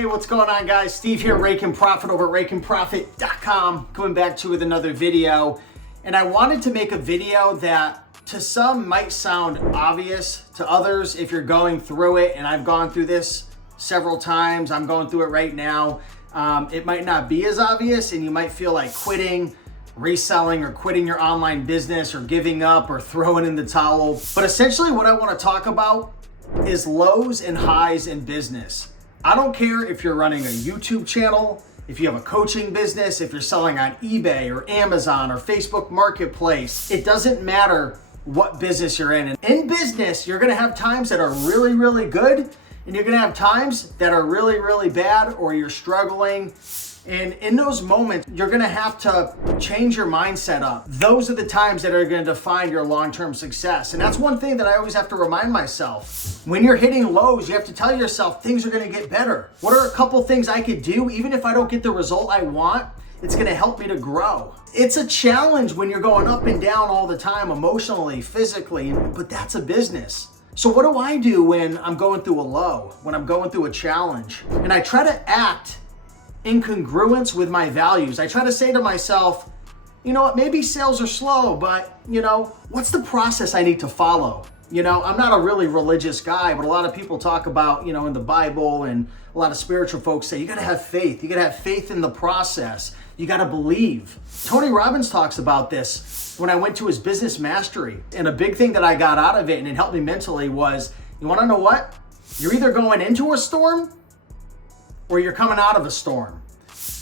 Hey, what's going on, guys? Steve here, Rake and Profit over at rakeandprofit.com, coming back to you with another video. And I wanted to make a video that to some might sound obvious, to others, if you're going through it, and I've gone through this several times, I'm going through it right now, it might not be as obvious, and you might feel like quitting, reselling, or quitting your online business, or giving up, or throwing in the towel. But essentially what I want to talk about is lows and highs in business. I don't care if you're running a YouTube channel, if you have a coaching business, if you're selling on eBay or Amazon or Facebook Marketplace. It doesn't matter what business you're in. And in business, you're gonna have times that are really, really good, and you're gonna have times that are really, really bad, or you're struggling. And in those moments, you're gonna have to change your mindset up. Those are the times that are gonna define your long-term success. And that's one thing that I always have to remind myself. When you're hitting lows, you have to tell yourself things are gonna get better. What are a couple things I could do? Even if I don't get the result I want, it's gonna help me to grow. It's a challenge when you're going up and down all the time, emotionally, physically, but that's a business. So what do I do when I'm going through a low, when I'm going through a challenge? And I try to act in congruence with my values. I try to say to myself, you know what, maybe sales are slow, but what's the process I need to follow? I'm not a really religious guy, but a lot of people talk about, in the Bible, and a lot of spiritual folks say, you gotta have faith. You gotta have faith in the process. You gotta believe. Tony Robbins talks about this when I went to his business mastery. And a big thing that I got out of it, and it helped me mentally, was, you wanna know what? You're either going into a storm or you're coming out of a storm.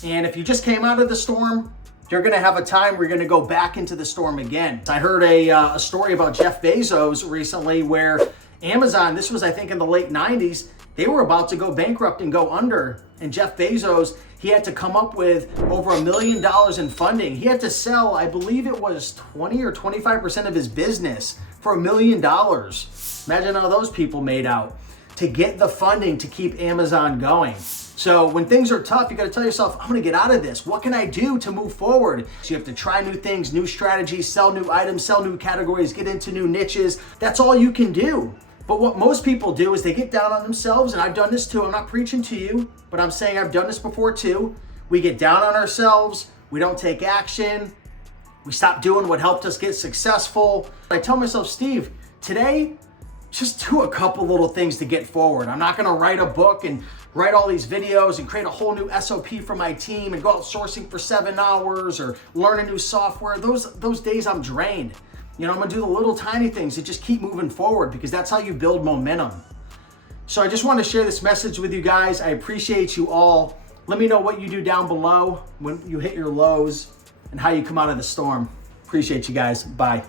And if you just came out of the storm, you're gonna have a time where you're gonna go back into the storm again. I heard a story about Jeff Bezos recently where Amazon, this was I think in the late 90s, they were about to go bankrupt and go under. And Jeff Bezos, he had to come up with over $1 million in funding. He had to sell, I believe it was 20 or 25% of his business for $1 million. Imagine how those people made out to get the funding to keep Amazon going. So when things are tough, you gotta tell yourself, I'm gonna get out of this. What can I do to move forward? So you have to try new things, new strategies, sell new items, sell new categories, get into new niches. That's all you can do. But what most people do is they get down on themselves, and I've done this too. I'm not preaching to you, but I'm saying I've done this before too. We get down on ourselves, we don't take action, we stop doing what helped us get successful. I tell myself, Steve, today, just do a couple little things to get forward. I'm not gonna write a book and write all these videos and create a whole new SOP for my team and go out sourcing for 7 hours or learn a new software. Those days I'm drained. I'm gonna do the little tiny things that just keep moving forward, because that's how you build momentum. So I just want to share this message with you guys. I appreciate you all. Let me know what you do down below when you hit your lows and how you come out of the storm. Appreciate you guys. Bye.